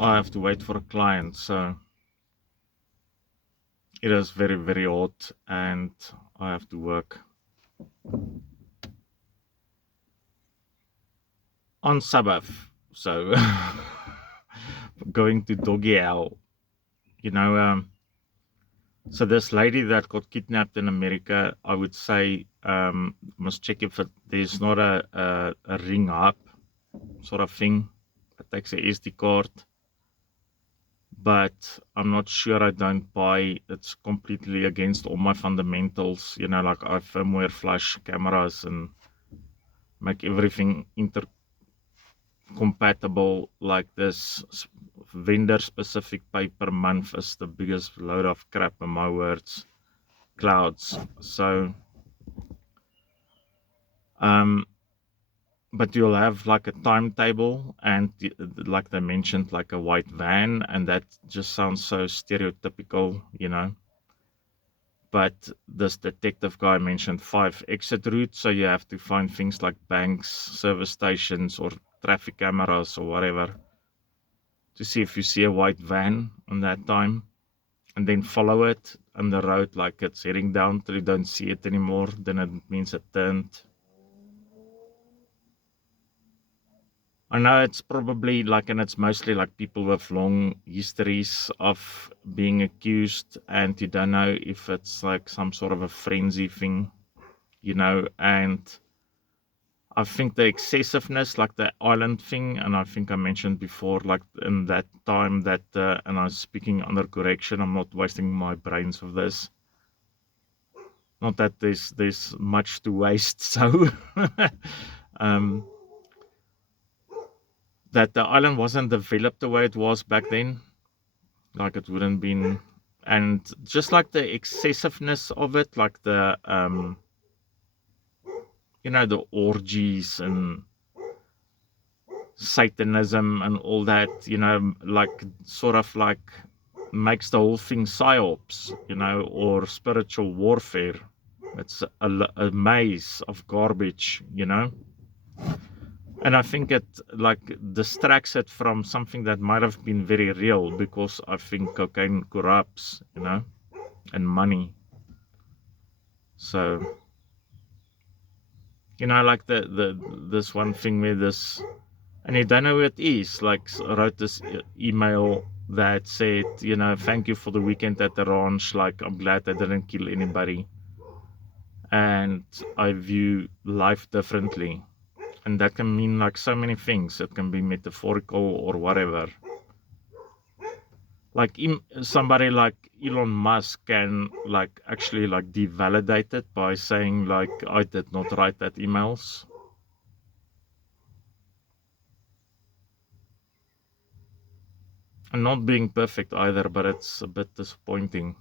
I have to wait for a client, so it is very, very hot and I have to work. On Sabbath, so going to doggy hell, you know. So this lady that got kidnapped in America, I would say, must check if there's not a ring up sort of thing that takes a SD card, but I'm not sure. I don't buy. It's completely against all my fundamentals, you know, like I firmware flash cameras and make everything compatible like this. Vendor specific pay per month is the biggest load of crap, in my words. Clouds. So but you'll have like a timetable and like they mentioned, like a white van, and that just sounds so stereotypical, you know. But this detective guy mentioned 5 exit routes, so you have to find things like banks, service stations, or traffic cameras or whatever to see if you see a white van on that time, and then follow it on the road like it's heading down till you don't see it anymore. Then it means it turned. I know it's probably like, and it's mostly like people with long histories of being accused, and you don't know if it's like some sort of a frenzy thing, you know. And I think the excessiveness, like the island thing, and I think I mentioned before, like in that time that, and I'm speaking under correction, I'm not wasting my brains with this. Not that there's much to waste, so um, that the island wasn't developed the way it was back then, like it wouldn't been, and just like the excessiveness of it, like the you know, the orgies and Satanism and all that, you know, like sort of like makes the whole thing psyops, you know, or spiritual warfare. It's a maze of garbage, you know. And I think it like distracts it from something that might have been very real, because I think cocaine corrupts, you know, and money. So, you know, like the this one thing where this, and you don't know who it is, like wrote this email that said, you know, thank you for the weekend at the ranch, like I'm glad I didn't kill anybody, and I view life differently. And that can mean like so many things. It can be metaphorical or whatever. Like somebody like Elon Musk can like actually like devalidate it by saying like, I did not write that emails. And not being perfect either, but it's a bit disappointing.